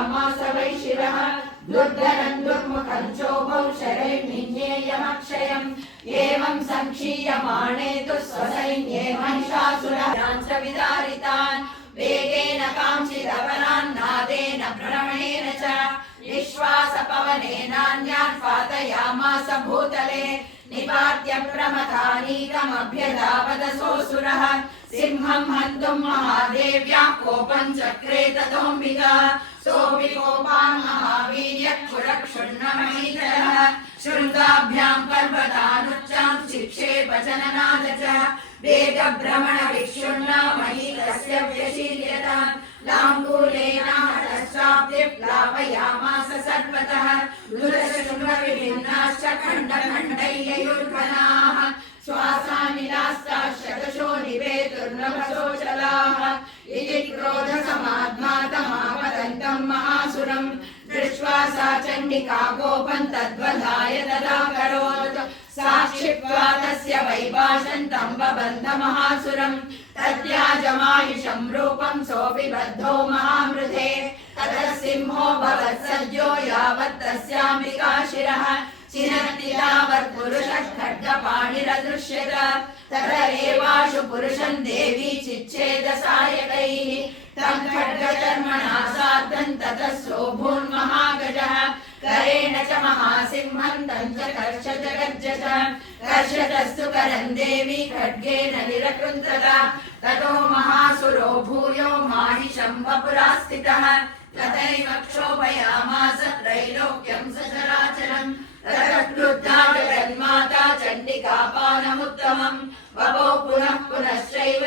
स्थापयामास वै शिरः दुर्धरं दुर्मुखं चोभौ शरैर्निन्येयमक्षयम् एवं संक्षीयमाणे तु स्वसैन्ये महिषासुरान् विदारितान् वेगेन काञ्चिदपरान् नादेन भ्रमणेन च विश्वासपवनेनान्यान् पातयामास भूतले निपात्य प्रमथानीकमभ्यधावदसोऽसुरः सिंहं हन्तुं महादेव्या कोपं चक्रे ततोऽम्बिका सोऽपि कोपान् महावीर्यः कुरक्षुण्णमहीधरः शृङ्गाभ्यां पर्वतानुच्चां चिक्षेप जननाद च वेगभ्रमणविक्षुण्णा महीधरस्य व्यशील्यताम् लाङ्गूलेन हतश्चाप्ते प्लावयामास सर्वतः दुरशृङ्गविभिन्नाश्च खण्डखण्डैर्ययुर्घनाः श्वासानिलास्ताश्च दशो निवेतुर्नभसोऽचलाः इति क्रोधसमाध्मातमापतन्तं महासुरं दृष्ट्वा सा चण्डिका कोपं तद्वधाय तदाकरोत् साक्षिप्त्वा तस्य वैभाषन्तं बबन्ध महासुरं तद्याजमायुषं रूपं सोऽपि बद्धो महामृधे ततः सिंहो भवत्सद्यो यावत् तस्याम्बिका शिरः चिनत्ति तावत्पुरुषः खड्गपाणिरदृश्यत ततरेवाशु पुरुषं देवी चिच्छेदसायकैः तं खड्गचर्मणा सार्धं ततः सोऽभून्महागजः करेण च महासिंहं तं च कर्षजगर्जत कर्षतस्तु करं देवी खड्गेन निरकृन्तत ततो महासुरो भूयो माहिषं वपुरास्थितः तथैव क्षोभयामास त्रैलोक्यं सचराचरम् ततः क्रुद्धा जगन्माता चण्डिकापानमुत्तमम् वपौ पुनः पुनश्चैव